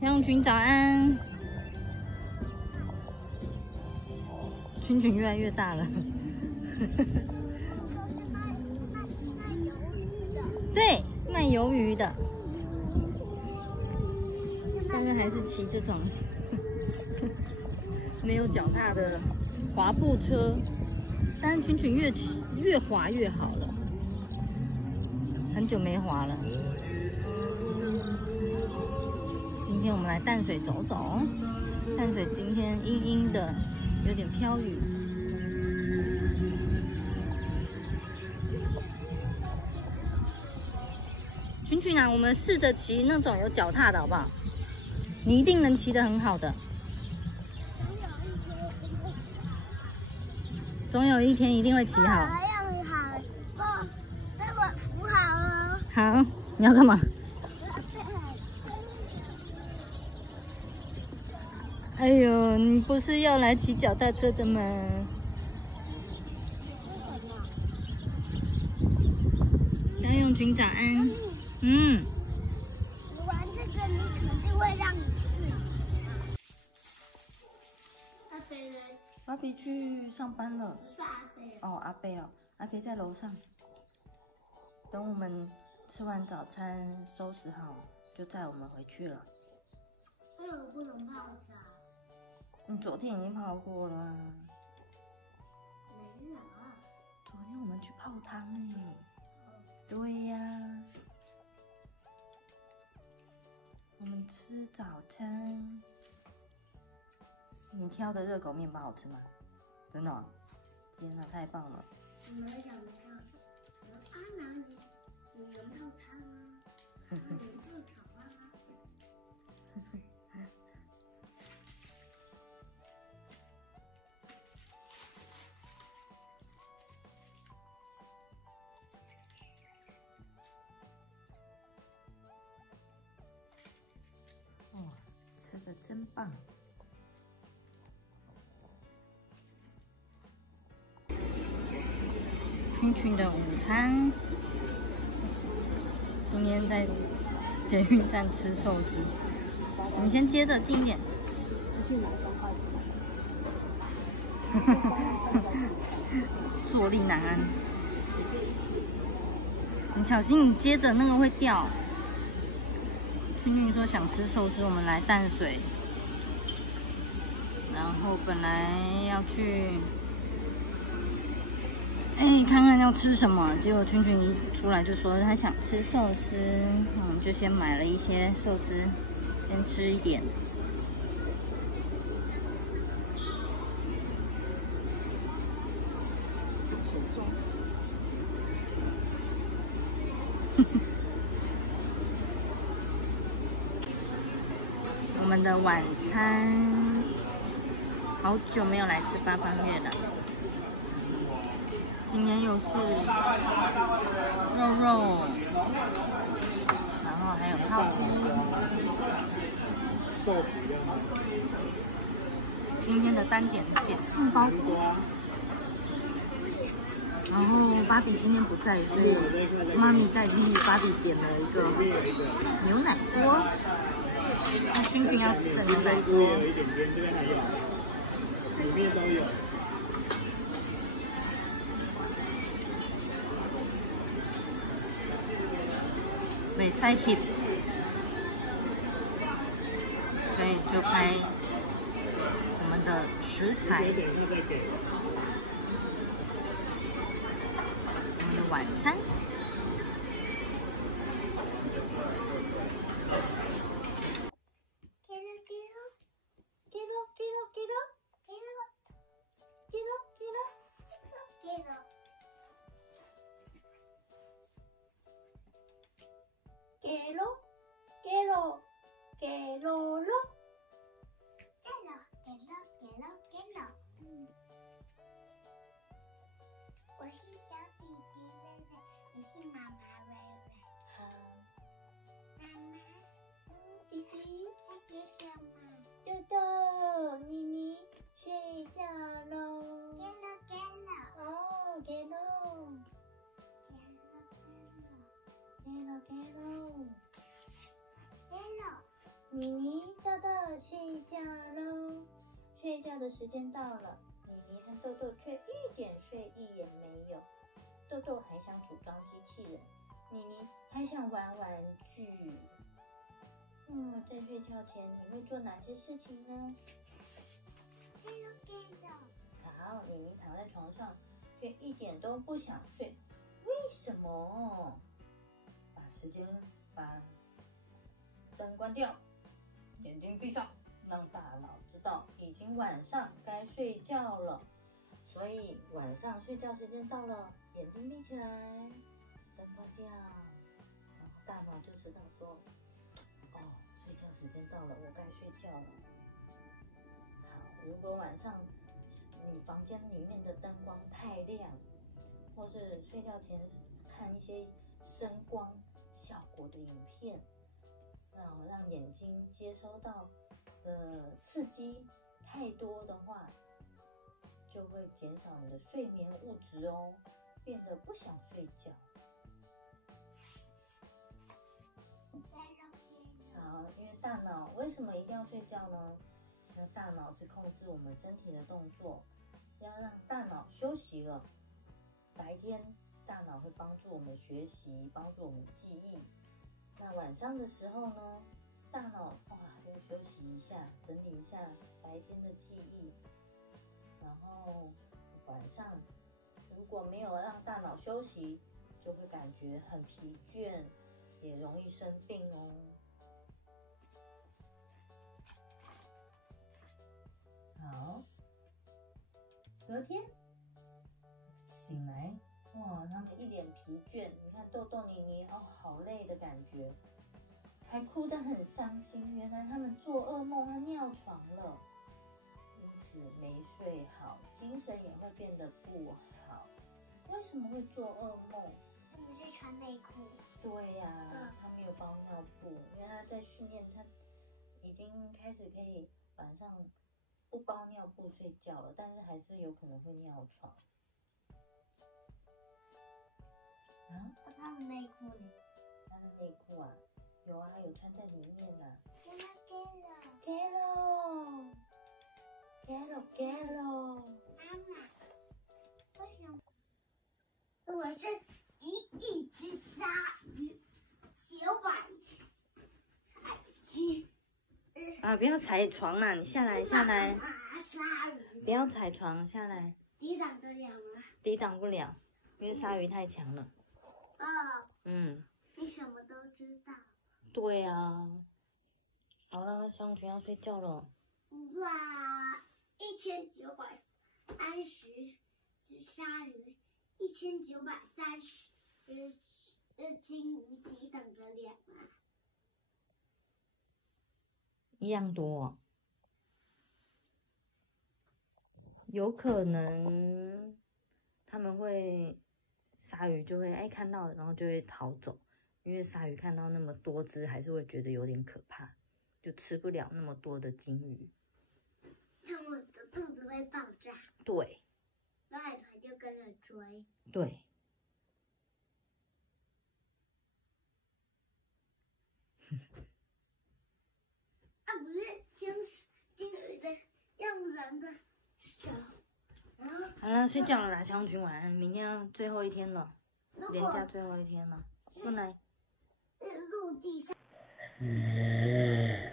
杨群早安，群群越来越大了。对，卖鱿鱼的，但是还是骑这种没有脚踏的滑步车，但是群群越骑越滑越好了，很久没滑了。今天我们来淡水走走，淡水今天阴阴的，有点飘雨。群群啊，我们试着骑那种有脚踏的好不好？你一定能骑得很好的。总有一天一定会骑好。被我扶好了。好，你要干嘛？哎呦，你不是要来骑脚踏车的吗？杨永群早安。你玩这个，你肯定会让你刺激。阿飞呢？芭比去上班了。是阿飞。哦，阿贝哦，阿贝在楼上。等我们吃完早餐，收拾好，就载我们回去了。为什么不能泡澡？你昨天已经泡过了啊。没有啊。昨天我们去泡汤哎。对呀。我们吃早餐。你挑的热狗面包好吃吗？真的哦？天哪，太棒了！我没想到，阿南，你能泡汤啊？你做炒饭啊？哇，吃的真棒！群群的午餐，今天在捷运站吃寿司。你先接着近一点。坐立难安。你小心，你接着那个会掉。群群说想吃寿司，我们来淡水。然后本来要去。看看要吃什么，结果群群一出来就说他想吃寿司，我们就先买了一些寿司，先吃一点。我们的晚餐，好久没有来吃八方月了。今天又是肉肉，然后还有套鸡。今天的单点杏鲍菇。然后芭比今天不在，所以妈咪代替芭比点了一个牛奶锅。那群群要吃的牛奶锅。里面都有。袂使翕，所以就拍我们的食材，我们的晚餐。是妈妈微微。好，妈妈，弟弟，要写什么？豆豆，妮妮睡觉喽。给了给了哦，给喽，给了给喽，给喽。给了。妮妮、豆豆睡觉喽，睡觉的时间到了。妮妮和豆豆却一点睡意也没有。豆豆还想组装机器人，妮妮还想玩玩具。在睡觉前你会做哪些事情呢？给了给了。好，妮妮躺在床上，却一点都不想睡。为什么？把灯关掉，眼睛闭上，让大脑知道已经晚上该睡觉了。所以晚上睡觉时间到了，眼睛闭起来，灯关掉，然后大脑就知道说，哦，睡觉时间到了，我该睡觉了。好，如果晚上你房间里面的灯光太亮，或是睡觉前看一些声光效果的影片，让眼睛接收到的刺激太多的话，就会减少你的睡眠物质哦，变得不想睡觉。好，因为大脑为什么一定要睡觉呢？那大脑是控制我们身体的动作，要让大脑休息了。白天大脑会帮助我们学习，帮助我们记忆。那晚上的时候呢，大脑就休息一下，整理一下白天的记忆。然后晚上如果没有让大脑休息，就会感觉很疲倦，也容易生病哦。好，隔天醒来，哇，他们一脸疲倦。你看豆豆、妮妮，好累的感觉，还哭得很伤心。原来他们做噩梦和尿床了，因此没睡好，精神也会变得不好。为什么会做噩梦？他们是穿内裤。对呀，他没有包尿布，因为他在训练，他已经开始可以晚上不包尿布睡觉了，但是还是有可能会尿床。他的内裤呢？他的内裤啊，有啊，有穿在里面呢。给了给了。给喽，给喽，给喽。妈妈，为什么？我是一只鲨鱼，900海区。不要踩床啦，你下来下来。鲨鱼。不要踩床，下来。抵挡得了吗？抵挡不了，因为鲨鱼太强了。你什么都知道。对啊。好了，香群要睡觉了。哇，1930只鲨鱼，1930只金鱼抵挡得了吗？一样多。有可能他们会，鲨鱼就会看到，然后就会逃走，因为鲨鱼看到那么多只，还是会觉得有点可怕，就吃不了那么多的金鱼。他们的肚子会爆炸。对。外团就跟着追。对。不是金鱼的，用人的手。好了，睡觉了啦，香君晚安。明天最后一天了，连假最后一天了，不来。陆地上。嗯。